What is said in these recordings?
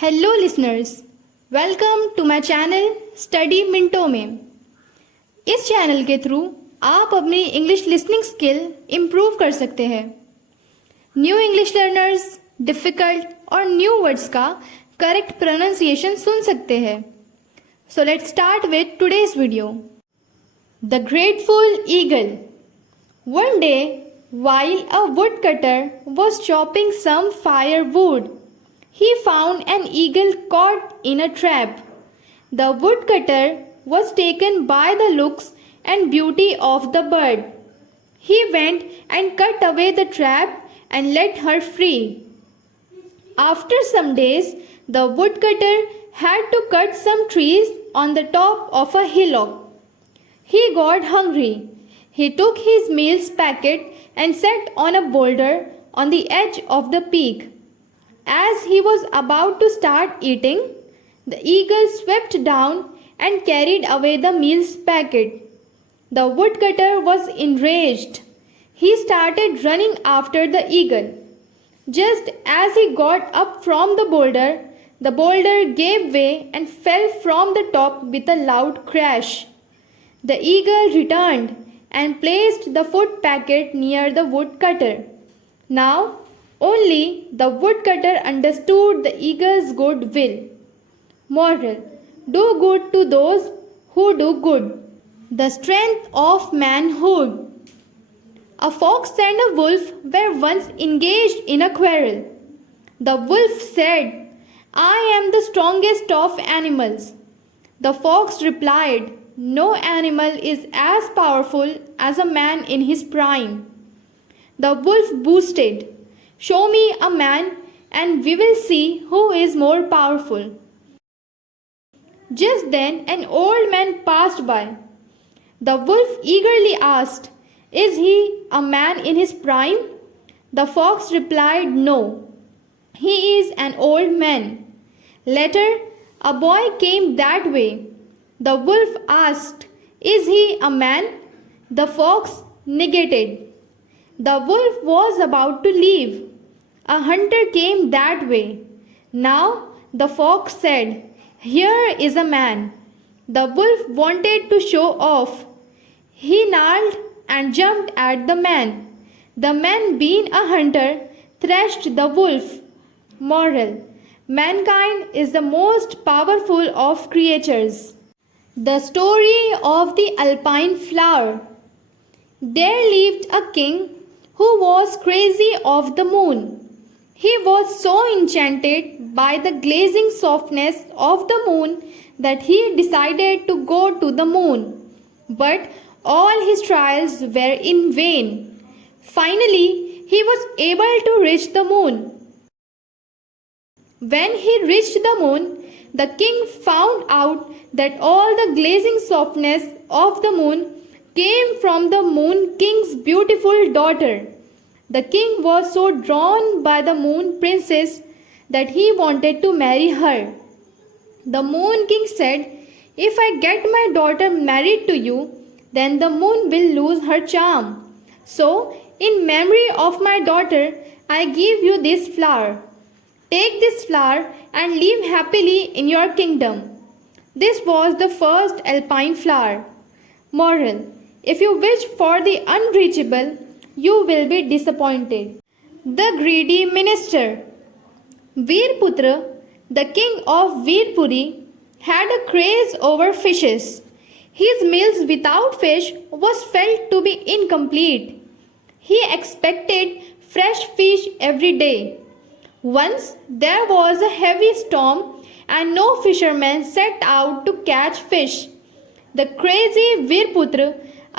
Hello listeners, welcome to my channel study मिनटों में। इस चैनल के थ्रू आप अपनी इंग्लिश लिसनिंग स्किल इम्प्रूव कर सकते हैं। न्यू इंग्लिश लर्नर्स डिफ़िकल्ट और न्यू वर्ड्स का करेक्ट प्रोनाउंसिएशन सुन सकते हैं। So let's start with today's video. The grateful eagle. One day, while a woodcutter was chopping some firewood, he found an eagle caught in a trap. The woodcutter was taken by the looks and beauty of the bird. He went and cut away the trap and let her free. After some days, the woodcutter had to cut some trees on the top of a hillock. He got hungry. He took his meal's packet and sat on a boulder on the edge of the peak. As he was about to start eating, the eagle swept down and carried away the meal's packet. The woodcutter was enraged. He started running after the eagle. Just as he got up from the boulder gave way and fell from the top with a loud crash. The eagle returned and placed the food packet near the woodcutter. Now, only the woodcutter understood the eagle's good will. Moral: do good to those who do good. The strength of manhood. A fox and a wolf were once engaged in a quarrel. The wolf said, "I am the strongest of animals." The fox replied, "No animal is as powerful as a man in his prime." The wolf boasted, "Show me a man and we will see who is more powerful." Just then an old man passed by. The wolf eagerly asked, "Is he a man in his prime?" The fox replied, "No, he is an old man." Later, a boy came that way. The wolf asked, "Is he a man?" The fox negated. The wolf was about to leave. A hunter came that way. Now the fox said, "Here is a man." The wolf wanted to show off. He snarled and jumped at the man. The man, being a hunter, thrashed the wolf. Moral: mankind is the most powerful of creatures. The story of the alpine flower. There lived a king who was crazy of the moon. He was so enchanted by the glazing softness of the moon that he decided to go to the moon. But all his trials were in vain. Finally, he was able to reach the moon. When he reached the moon, the king found out that all the glazing softness of the moon came from the moon king's beautiful daughter. The king was so drawn by the moon princess that he wanted to marry her. The moon king said, "If I get my daughter married to you, then the moon will lose her charm. So, in memory of my daughter, I give you this flower. Take this flower and live happily in your kingdom." This was the first alpine flower. Moral: if you wish for the unreachable, you will be disappointed. The greedy minister. Veerputra, the king of Veerpuri, had a craze over fishes. His meals without fish was felt to be incomplete. He expected fresh fish every day. Once there was a heavy storm and no fishermen set out to catch fish. The crazy Veerputra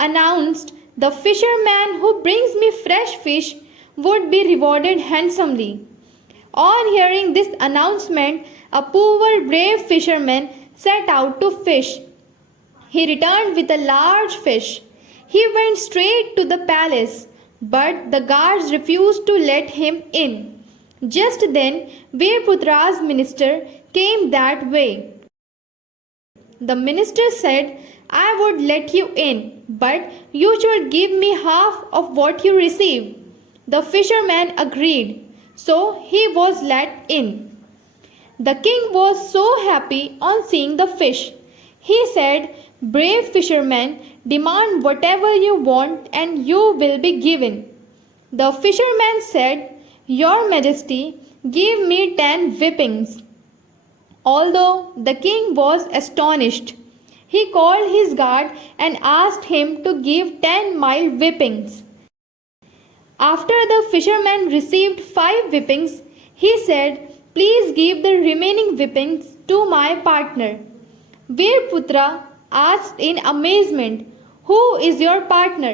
announced, "The fisherman who brings me fresh fish would be rewarded handsomely." On hearing this announcement, a poor brave fisherman set out to fish. He returned with a large fish. He went straight to the palace, but the guards refused to let him in. Just then, Veerputra's minister came that way. The minister said, "I would let you in, but you should give me half of what you receive." The fisherman agreed, so he was let in. The king was so happy on seeing the fish. He said, "Brave fisherman, demand whatever you want and you will be given." The fisherman said, "Your Majesty, give me 10 whippings." Although the king was astonished, he called his guard and asked him to give 10 mild whippings. After the fisherman received 5 whippings, he said, "Please give the remaining whippings to my partner." Virputra asked in amazement, "Who is your partner?"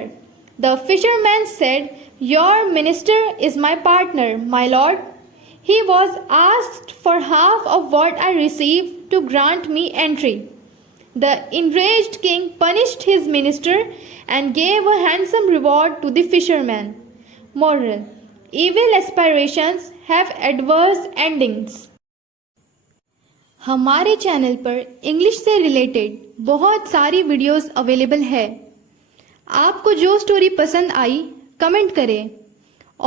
The fisherman said, "Your minister is my partner, my lord. He was asked for half of what I received to grant me entry." The enraged king punished his minister and gave a handsome reward to the fisherman. Moral: Evil aspirations have adverse endings. हमारे channel पर English से related बहुत सारी videos available है। आपको जो story पसंद आई comment करें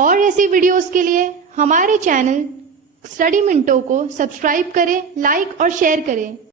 और ऐसी वीडियोस के लिए हमारे चैनल स्टडी मिंटो को सब्सक्राइब करें, लाइक और शेयर करें।